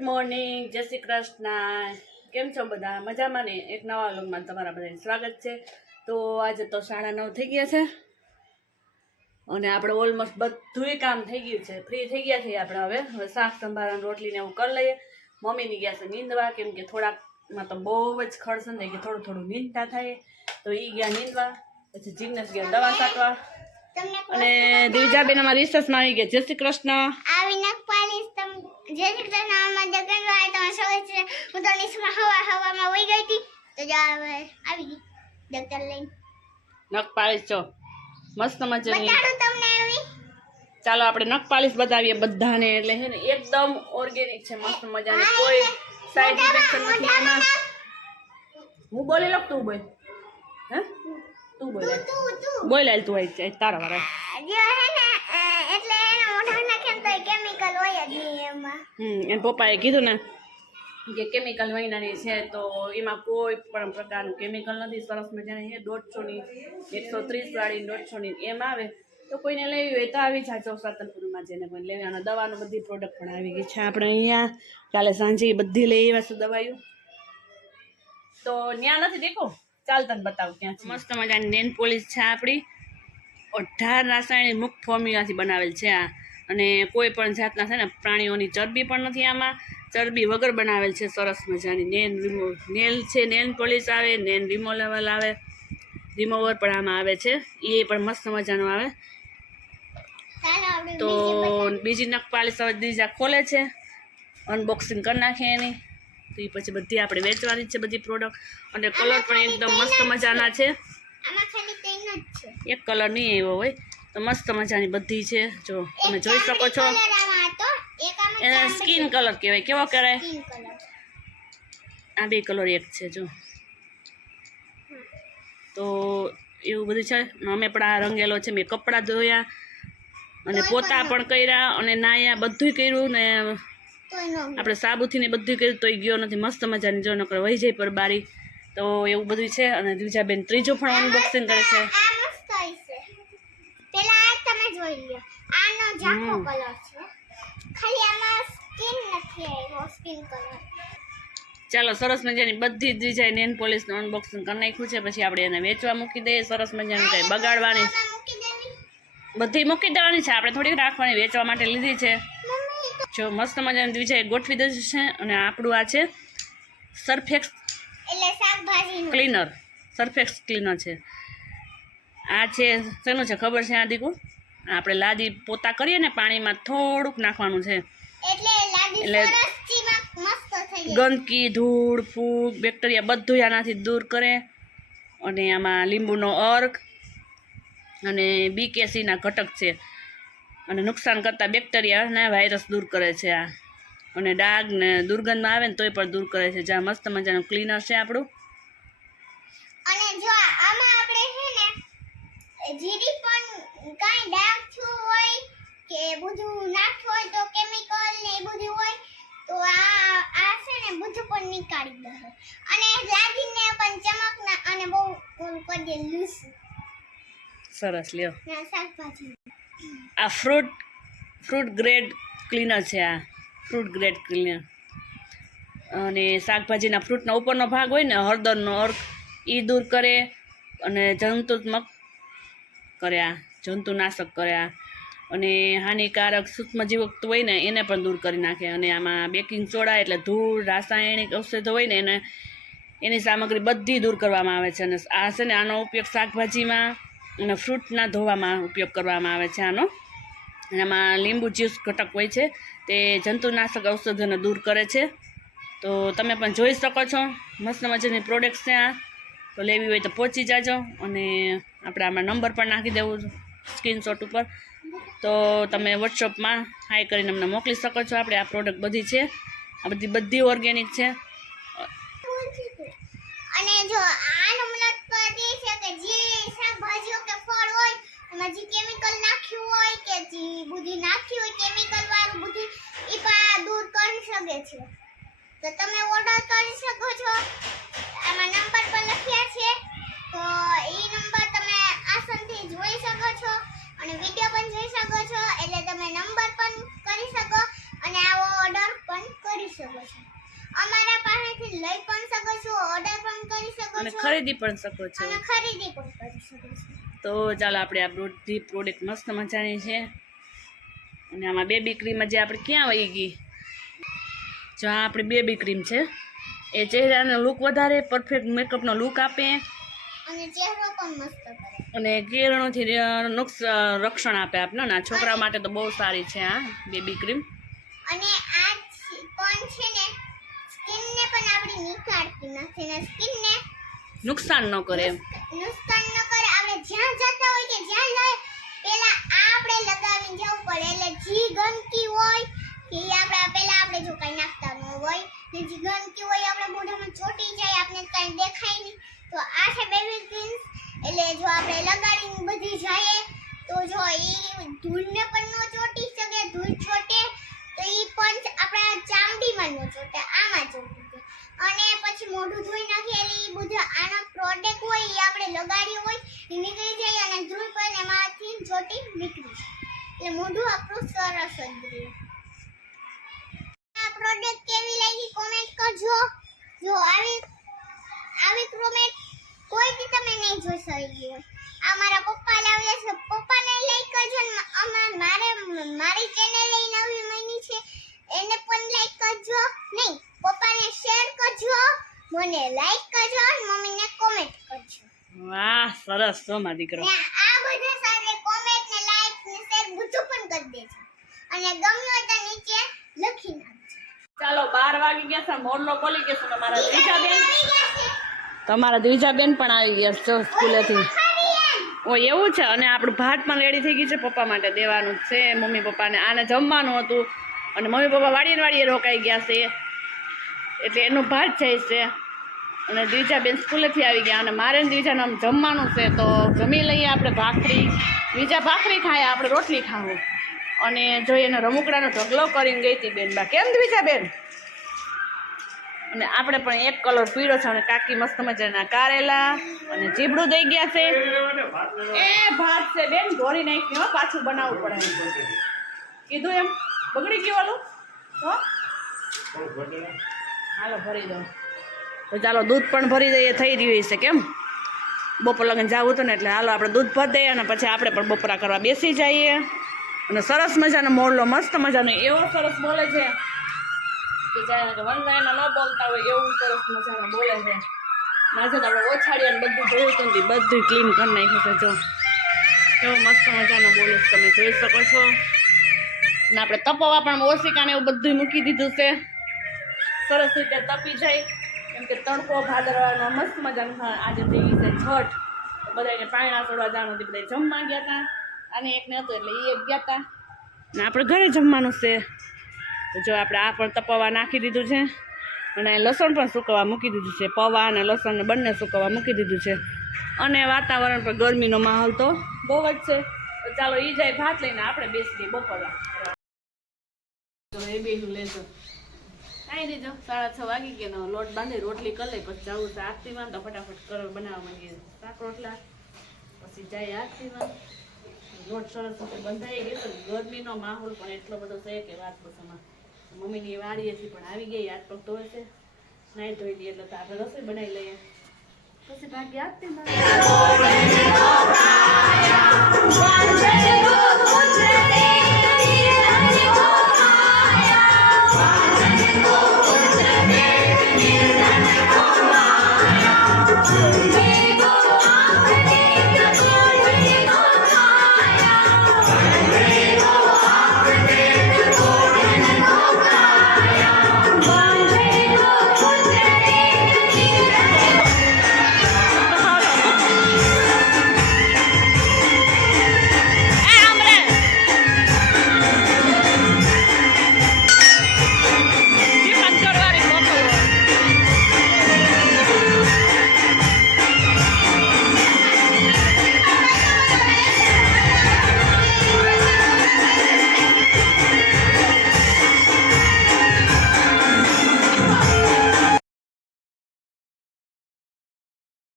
Morning જય શ્રી કૃષ્ણ. કેમ છો બધા? મજામાં ને? એક નવા વ્લોગમાં તમારા બધાનું સ્વાગત છે. તો આજે તો સાડા નવ થઈ ગયા છે. અને આપણે ઓલમોસ્ટ બધુંય કામ થઈ ગયું છે. ફ્રી થઈ ગયા છીએ આપણે હવે. હવે શાક સંભાળા રોટલીને એવું કરી લઈએ. મમ્મીની ગયા છે નીંદવા કેમ કે થોડાકમાં તો બહુ જ ખડસન થઈ કે થોડું થોડું નીંદતા થાય. તો એ ગયા નીંદવા પછી જીગ્નેશ ગયા દવા સાટવા અને દિવજાબેન અમારા રિસર્ચમાં આવી ગયા. જય શ્રી કૃષ્ણ. આવી નખ પાલીશ તમ જે રીતે નામમાં જગન વાય તમે હોય છે. હું તો નિસ્મા હવા હવામાં વહી ગઈ હતી. તો જો આવી ગઈ. ડોક્ટર લઈને. નખ પાડીશ છો મસ્ત મજાની. બતાડું તમને આવી ચાલો આપણે નખ પાલિશ બતાવીએ બધાને. એટલે હે ને એકદમ ઓર્ગેનિક છે મસ્ત મજાની. કોઈ સાઈડ ઇફેક્ટ નથી. એમાં હું બોલી લઉં તું બોલ? હે? તું બોલ. તું બોલ આલ તું જાય તારા વાળા જે હે ને અ, એટલે એના મોઢા નાખે ને તો કેમિકલ હોય જ નહીં એમાં હમ એમ પપ્પાએ કીધું ને કે કેમિકલ વૈનાની છે તો એમાં કોઈ પણ પ્રકારનું કેમિકલ નથી સરસ મજાની છે દોઢસોની એકસો ત્રીસ વાળી દોઢસોની એમ આવે તો કોઈને લેવી હોય તો આવી જાજો સાતલપુરમાં જેને કોઈ લેવી અને દવાનું બધી પ્રોડક્ટ પણ આવી ગઈ છે આપણે અહીંયા કાલે સાંજે બધી લઈ આવ્યા છે દવાઈઓ તો ત્યાં નથી દેખો ચાલ તને બતાવું ત્યાં છે. મસ્ત મજાની નેન પોલીસ છે આપણી અઢાર રાસાયણિક મુક્ત ફોર્મ્યુલાથી બનાવેલ છે આ અને કોઈ પણ જાતના છે ને પ્રાણીઓની ચરબી પણ નથી આમાં. ચરબી વગર બનાવેલ છે સરસ મજાની. નેન રિમો નેલ છે નેલ પોલિશ આવે નેન રિમોલેવલ આવે. રિમોવર પણ આમાં આવે છે. એ પણ મસ્ત મજાનું આવે. તો બીજી નખ પાલિશ હવે દીજા ખોલે છે. અનબોક્સિંગ કરી નાખીએ એની. તો એ પછી બધી આપણે વેચવાની જ છે બધી પ્રોડક્ટ અને કલર પણ એકદમ મસ્ત મજાના છે. એક કલર નહીં આવ્યો હોય. તો મસ્ત મજાની બધી છે. જો તમે જોઈ શકો છો. એને સ્કિન કલર કહેવાય. કેવો કહેવાય આ બે કલર એક છે જો. તો એવું બધું છે. અમે પણ આ રંગેલો છે. મેં કપડાં ધોયા અને પોતા પણ કર્યા અને નાયા બધું કર્યું ને આપણે સાબુથી ને બધું કર્યું તોય ગયો નથી. મસ્ત મજાની જો નકર વહી જાય પર બારી તો એવું બધું છે. અને દ્વિજાબેન ત્રીજું પણ અનબોક્સિંગ કરે છે. પેલા આ તમે જોઈ લ્યો. આનો ઝાંખો કલર છે. ખાલી આમાં સ્કિન નથી આવ્યો સ્કિન કલર ચાલો સરસ મજાની બધી જ ડિઝાઇન નેન પોલિસનું અનબોક્સિંગ કરી નાખ્યું છે. પછી આપણે એને વેચવા મૂકી દઈએ સરસ મજાની કંઈ બગાડવાની. બધી મૂકી દેવાની છે. આપણે થોડીક રાખવાની વેચવા માટે લીધી છે. જો મસ્ત મજાની ડિઝાઇન ગોઠવી દીધી છે અને આપણું આ છે સરફેક્સ ક્લીનર સરફેક્સ ક્લીનર છે. આ છે શેનું છે ખબર છે આ દીકુ? આપણે લાદી પોતા કરીએ ને પાણીમાં થોડુંક નાખવાનું છે. એટલે ગંદકી ધૂળ ફૂગ બેક્ટેરિયા બધું આનાથી દૂર કરે. અને આમાં લીંબુનો અર્ક અને બીકેસીના ઘટક છે. અને નુકસાન કરતા બેક્ટેરિયા અને વાયરસ દૂર કરે છે આ. અને ડાઘ ને દુર્ગંધમાં આવે ને તોય પણ દૂર કરે છે. જ્યાં મસ્ત મજાનું ક્લીનર છે આપણું. અને જો આમાં જીરી પણ કાંઈ ડાર્ક થયું હોય કે બધું નાખ્યું હોય તો કેમિકલ ને એ બધું હોય તો આ આ છે ને બધું પણ નીકાળી દે અને લાદીને પણ ચમક ના અને બહુ કરી દે લૂસ. સરસ લ્યો. ના શાકભાજી. આ ફ્રૂટ ફ્રૂટ ગ્રેડ ક્લીનર છે આ. Fruit grade cleaner. અને શાકભાજીના ફ્રૂટનો ઉપરનો ભાગ હોય ને હળદરનો અર્ક એ દૂર કરે અને જંતુત્મક કરે આ જંતુનાશક કર્યા અને હાનિકારક સૂક્ષ્મજીવક હોય ને એને પણ દૂર કરી નાખે. અને આમાં બેકિંગ સોડા એટલે ધૂળ, રાસાયણિક ઔષધો હોય ને એને, એની સામગ્રી બધી દૂર કરવામાં આવે છે. અને આ છે ને આનો ઉપયોગ શાકભાજીમાં અને ફ્રૂટના ધોવામાં ઉપયોગ કરવામાં આવે છે આનો. એમાં લીંબુ જ્યુસ ઘટક હોય છે, તે જંતુનાશક ઔષધોને દૂર કરે છે. તો તમે પણ જોઈ શકો છો. મસ્ત મજાની પ્રોડક્ટ છે આ. તો લેવી હોય તો પહોંચી જાજો અને આપણે આમાં નંબર પણ નાખી દેવું સ્ક્રીનશોટ ઉપર. તો તમે વોટ્સઅપમાં હાઈ કરીને અમને મોકલી શકો છો. આપણે આ પ્રોડક્ટ બધી છે. આ બધી બધી ઓર્ગેનિક છે. અને જો આ નમૂના પર એ છે કે જે શાકભાજીઓ કે ફળ હોય એમાં જે કેમિકલ નાખ્યું હોય કે જે બુદ્ધિ નાખ્યું હોય કેમિકલ વાળું બુદ્ધિ એ પણ દૂર કરી શકે છે તો તમે ઓર્ડર કરી શકો છો આમાં નંબર પર લખ્યા છે તો એ નંબર તમે આસાનથી જોઈ શકો છો અને વીડિયો પણ જોઈ શકો છો એટલે તમે નંબર પણ કરી શકો અને આવો ઓર્ડર પણ કરી શકો લઈ પણ શકો છો ઓર્ડર પણ કરી શકો અને છો ખરીદી પણ શકો છો. ખરીદી પણ કરી શકો છો. તો ચાલો આપણે આ બધી પ્રોડક્ટ મસ્ત મજાની છે. અને આમાં બેબી ક્રીમ જે આપણે ક્યાં વહી ગઈ? જો આ આપણી બેબી ક્રીમ છે. એ ચહેરાનો લુક વધારે પરફેક્ટ મેકઅપનો લુક આપે. અને ચહેરો પણ મસ્ત કરે. અને કિરણોથી નુકસ રક્ષણ આપે આપને. ના છોકરા માટે તો બહુ સારી છે આ બેબી ક્રીમ અને આ પણ છે ને? સ્કિનને પણ આપણી નીકાળતી નથી ને. સ્કિનને નુકસાન ન કરે એમ. નુકસાન ન કરે. આપણે જ્યાં જતા હોય કે જ્યાં જાય, પેલા આપણે લગાવીને જવું પડે. એટલે જી ગંદકી હોય કે આપણે પેલા આપણે જો કઈ નાખતા ન હોય, ને જી ગંદકી હોય આપણે મોઢામાં ચોટી જાય, આપણે કઈ દેખાય નહીં. તો આ છે બેબી ક્રીમ્સ એટલે જો આપણે લગાડીને બધી જઈએ, તો જો એ ધૂળને પણ ન ચોટી શકે ધૂળ ચોટે તો ઈ પણ આપણા ચામડીમાં ન ચોટે આમાં ચોટી જાય અને પછી મોઢું ધોઈ નાખીએ એટલે ઈ બધું આના પ્રોડક્ટ હોય એ આપણે લગાડ્યું હોય એ નીકળી જાય અને ધૂળ પણ એમાંથી ચોટી નીકળી જાય એટલે મોઢું આપણું સરસ જ રહે આ પ્રોડક્ટ કેવી લાગી કોમેન્ટ કરજો. જો આવી આવી કોમેન્ટ કોઈ બી તમે નહીં જોઈ શકી આ મારા પપ્પા લાવ્યા છે. પપ્પાને લાઈક કરજો અમાર મારે મારી ચેનલ એ નવી મહિની છે. એને પણ લાઈક કરજો. નહીં પપ્પાને શેર કરજો. મને લાઈક કરજો અને મમ્મીને કોમેન્ટ કરજો. વાહ સરસ છો મારી દીકરો ને આ બધા સાથે કોમેન્ટ ને લાઈક ને શેર બધું પણ કરી દેજો અને ગમ્યું હોય તો નીચે લખી નાખજો. ચાલો બાર વાગી ગયા છે મોરલો બોલી ગયા છે તમારા દ્વિજા બેન? આવી ગયા છે. તમારા દ્વિજા બેન પણ આવી ગયા છે સ્કૂલેથી. ઓ એવું છે? અને આપણું ભાત પણ રેડી થઈ ગયું છે પપ્પા માટે દેવાનું છે. મમ્મી પપ્પાને આને જમવાનું હતું. અને મમ્મી પપ્પા વાડીએ વાડીએ રોકાઈ ગયા છે. એટલે એનું ભાત જાય છે. અને દ્વિજા બેન સ્કૂલેથી આવી ગયા. અને મારે દ્વિજાને આમ જમવાનું છે તો જમી લઈએ આપણે ભાખરી. દ્વિજા ભાખરી ખાય આપણે રોટલી ખાવું. અને જો એને રમૂકડાનો ઢગલો કરીને ગઈ હતી બેન બા. કેમ દ્વિજા બેન? અને આપણે પણ એક કલર પીળો છે અને કાકી મસ્ત મજાના કારેલા અને ચીબડું દઈ ગયા છે. એ ભાત છે બેન ધોરી નાખી, હો, પાછું બનાવવું પડે કીધું એમ? બગડી ગયું ઓલું? તો હાલો, ભરી દો તો ચાલો, દૂધ પણ ભરી દઈએ, થઈ રહ્યું છે કેમ? બપોર લગન જવું હતું ને એટલે હાલો, આપણે દૂધ ભરી દઈએ અને પછી આપણે પણ બપોરા કરવા બેસી જઈએ. અને સરસ મજાનો મોરલો, મસ્ત મજાનો, એવો સરસ બોલે છે. કે જાણે કે વનરાયમાં ન બોલતા હોય, એવું સરસ મજાનો બોલે છે. માঝে તો આપણે ઓછાડીએ ને બધું જોયું હતું ને ક્લીન કરી નાખ્યું છે, જો. કેવો મસ્ત મજાનો બોલે છે, તમે જોઈ શકો છો. ને આપણે તપવા પણ ઓશિકાને એવું બધું મૂકી દીધું છે. સરસ રીતે તપી જાય. કેમ કે તડકો, ભાદરવાનો, મસ્ત મજાનો આજે થઈ છે, છઠ. બધાને પાણી છોડવા જવાનું હતી બધા જમવા ગયા હતા. અને એકને હતું એટલે એ એક ગયા હતા ને આપણે ઘરે જમવાનું છે. જો આપણે આ પણ તપાવવા નાખી દીધું છે. અને લસણ પણ સુકવવા મૂકી દીધું છે. પૌવા અને લસણ બંને સુકવવા મૂકી દીધું છે. અને વાતાવરણ પર ગરમીનો માહોલ તો બહુ જ છે. તો ચાલો એ જાય ભાત લઈને આપણે બેસીએ બપોરવા તો એ બેનું લેજો. કાંઈ દીધો સાડા છ વાગી ગયા લોટ બાંધી રોટલી કરી લઈ પછી જવું છે આરતીમાં તો ફટાફટ કરો બનાવવા માંગીએ શાક રોટલા પછી જાય આરતીમાં. લોટ સરસ રીતે બંધાઈ ગયો ગરમીનો માહોલ પણ એટલો બધો છે કે વાત પૂછોમાં મમ્મીની વાડીએથી પણ આવી ગઈ યાદ પગ ધોવે છે. નાઈ ધોઈ દઈએ એટલે તો આપણે રસોઈ બનાવી લઈએ. પછી ભાગ્ય આરતીમાં